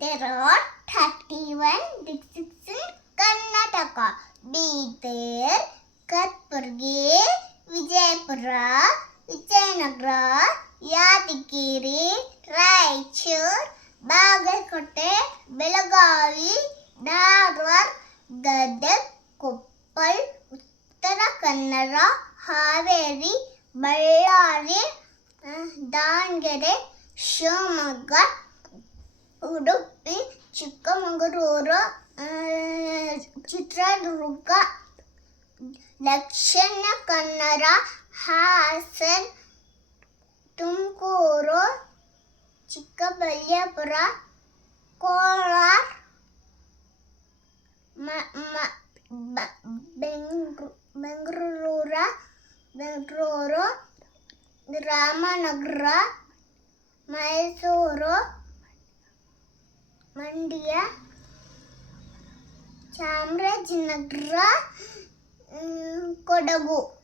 There are 31 districts in Karnataka. Bidar, Katpurgi, Vijaypura, Vijayanagara, Yadagiri, Raichur, Bagalkote, Belagavi, Dharwad, Gadag, Koppal, Uttara Kannada, Haveri, Ballari, Davangere, Shivamogga, Udupi, Chikkamagaluru, Chitradurga, Dakshina Kannada, Hassan, Tumakuru, Chikkaballapur, Kolar, Bengaluru, Ramanagara, Mysuru, Mandya, Chamarajanagar, Kodagu.